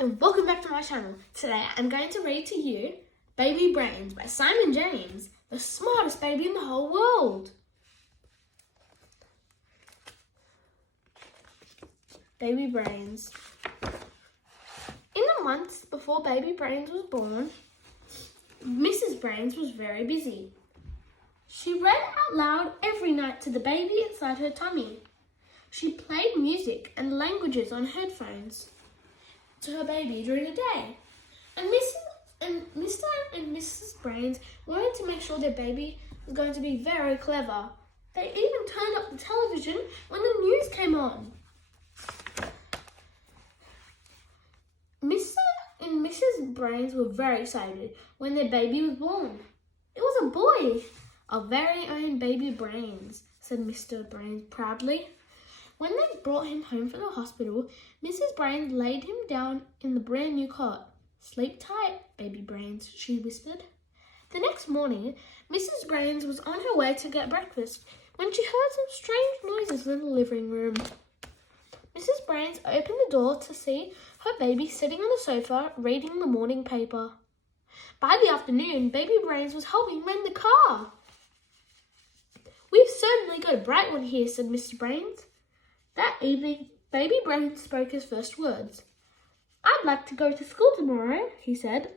and welcome back to my channel. Today I'm going to read to you Baby Brains by Simon James, the smartest baby in the whole world. Baby Brains. In the months before Baby Brains was born, Mrs. Brains was very busy. She read out loud every night to the baby inside her tummy. She played music and languages on headphones to her baby during the day. And Mr. and Mrs. Brains wanted to make sure their baby was going to be very clever. They even turned up the television when the news came on. Mr. and Mrs. Brains were very excited when their baby was born. It was a boy. Our very own Baby Brains, said Mr. Brains proudly. When they brought him home from the hospital, Mrs. Brains laid him down in the brand new cot. Sleep tight, Baby Brains, she whispered. The next morning, Mrs. Brains was on her way to get breakfast when she heard some strange noises in the living room. Mrs. Brains opened the door to see her baby sitting on the sofa reading the morning paper. By the afternoon, Baby Brains was helping mend the car. We've certainly got a bright one here, said Mr. Brains. That evening, Baby Brains spoke his first words. I'd like to go to school tomorrow, he said.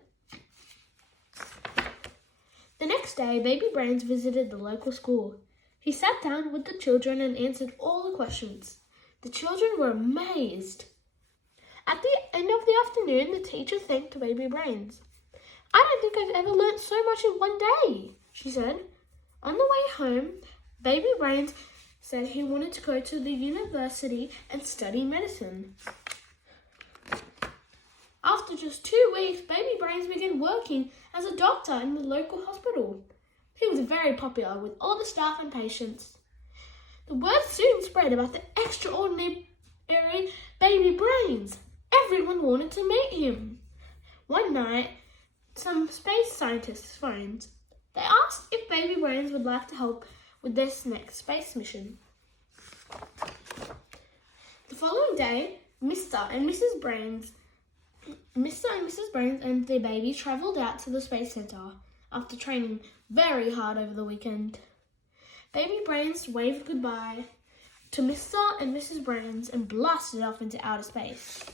The next day, Baby Brains visited the local school. He sat down with the children and answered all the questions. The children were amazed. At the end of the afternoon, the teacher thanked Baby Brains. I don't think I've ever learnt so much in one day, she said. On the way home, Baby Brains said he wanted to go to the university and study medicine. After just 2 weeks, Baby Brains began working as a doctor in the local hospital. He was very popular with all the staff and patients. The word soon spread about the extraordinary Baby Brains. Everyone wanted to meet him. One night, some space scientists phoned. They asked if Baby Brains would like to help with their next space mission. The following day, Mr. and Mrs. Brains and their baby travelled out to the Space Centre after training very hard over the weekend. Baby Brains waved goodbye to Mr. and Mrs. Brains and blasted off into outer space.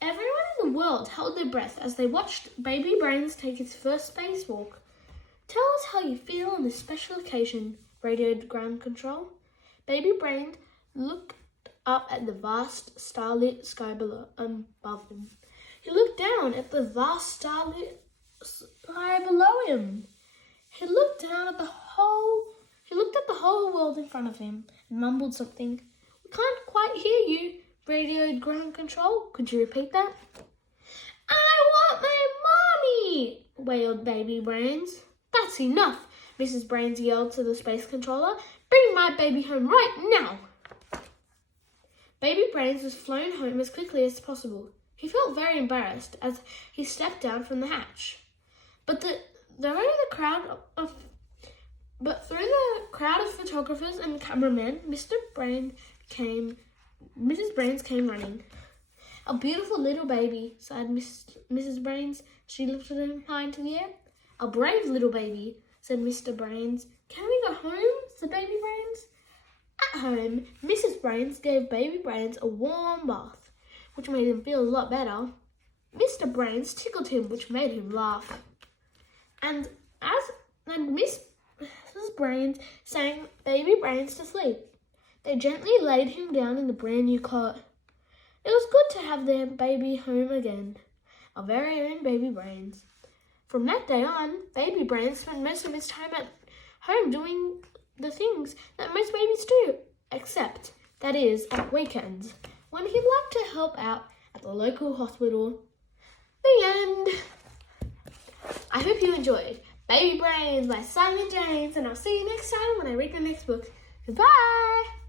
Everyone in the world held their breath as they watched Baby Brains take his first spacewalk. Tell us how you feel on this special occasion, radioed ground control. Baby Brains looked up at the vast starlit sky above him. He looked down at the vast starlit sky below him. He looked at the whole world in front of him and mumbled something. We can't quite hear you, radioed ground control. Could you repeat that? I want my mommy, wailed Baby Brains. That's enough, Mrs. Brains yelled to the space controller. Bring my baby home right now. Baby Brains was flown home as quickly as possible. He felt very embarrassed as he stepped down from the hatch. But through the crowd of photographers and cameramen, Mrs. Brains came running. A beautiful little baby, sighed Mrs. Brains. She lifted him high into the air. A brave little baby, said Mr. Brains. Can we go home, said Baby Brains. At home, Mrs. Brains gave Baby Brains a warm bath, which made him feel a lot better. Mr. Brains tickled him, which made him laugh. And Mrs. Brains sang Baby Brains to sleep. They gently laid him down in the brand new cot. It was good to have their baby home again, our very own Baby Brains. From that day on, Baby Brains spent most of his time at home doing the things that most babies do, except, that is, at weekends, when he'd like to help out at the local hospital. The end. I hope you enjoyed Baby Brains by Simon James, and I'll see you next time when I read the next book. Goodbye!